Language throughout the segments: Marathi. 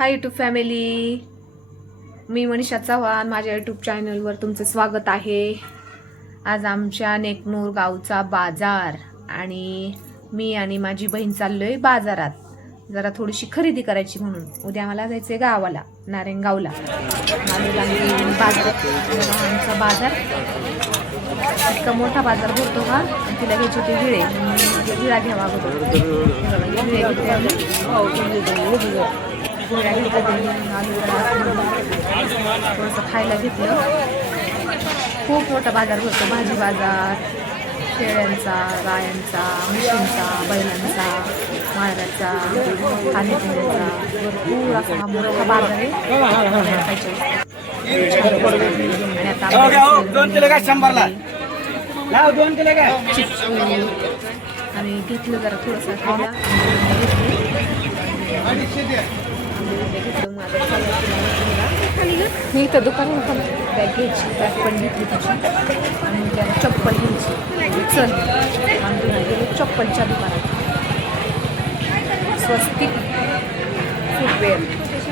हाय यूट्यूब फॅमिली, मी मनीषा चव्हाण. माझ्या यूट्यूब चॅनलवर तुमचं स्वागत आहे. आज आमच्या नेकनूर गावचा बाजार आणि मी आणि माझी बहीण चाललोय बाजारात. जरा थोडीशी खरेदी करायची म्हणून. उद्या मला जायचंय गावाला, नारायणगावला. बाजारात आमचा बाजार इतका मोठा बाजार भरतो का. तिला घ्यायचे होते विळे, विळा घ्यावा थोडंसं खायला घेतलं. खूप मोठा बाजार भरतो. भाजी बाजार, शेळ्यांचा, गायांचा, म्हशींचा, बैलांचा, माळव्याचा, खाण्यापिण्याचा भरपूर असा हा मोठा बाजार आहे. आणि घेतलं जरा थोडंसं खायला मी इथं दुकानात बॅग घ्यायची, बॅग पण घेतली त्याची आणि त्याला चप्पल घ्यायची. चल आम्ही गेलो चप्पलच्या दुकानात. स्वस्तिक फुटवेअर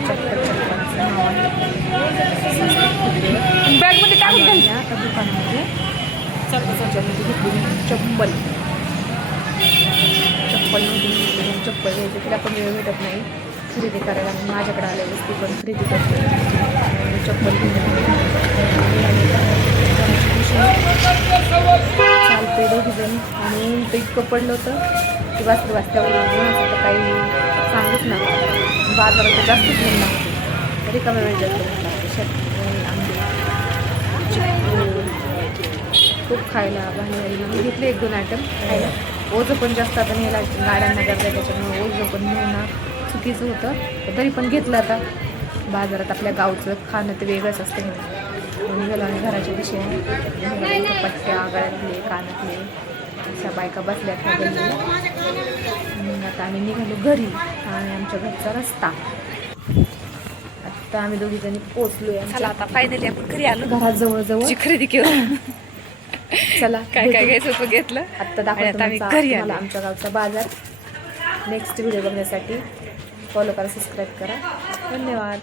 चप्पलचं नाव आहे. बॅगमध्ये टाकून घ्यायची. आता दुकानामध्ये त्याच्यामध्ये घेतली चप्पल चप्पल घ्यायची. तिला पण वेळ भेटत नाही खरेदी करायला. माझ्याकडे आल्या वस्तू पण खरेदी करते. चप्पल चालते दोघीजण. आणि ते इतकं पडलं होतं की वाचत्यावर तर काही सांगूच नका. बाजारात तर जास्तच मिळणार होते. तरी कमी वेळ जास्त खूप खायला भाजी म्हणून घेतले 1-2 आयटम खायला. ओझं पण जास्त आता नेला गाड्यांना करता, त्याच्यामुळे ओझं पण नेणं चुकीचं होतं. तरी पण घेतलं. आता बाजारात आपल्या गावचं खाणं ते वेगळंच असतं. निघालो आणि घराच्या दिशेने पट्ट्या, गळ्यातले, कानातले अशा बायका बसल्या खायला. आता आम्ही निघालो घरी आणि आमच्या घरचा रस्ता. आता आम्ही दोघीजणी पोचलोय. चला आता फायनली आपण घरी आलो. घरात जवळ खरेदी केलं. चला काय काय घ्यायचं होतं घेतलं. आता दाखवतो आम्ही घरी आलो. आमच्या गावचा बाजार. नेक्स्ट व्हिडिओ बघण्यासाठी फॉलो करा, सबस्क्राईब करा. धन्यवाद.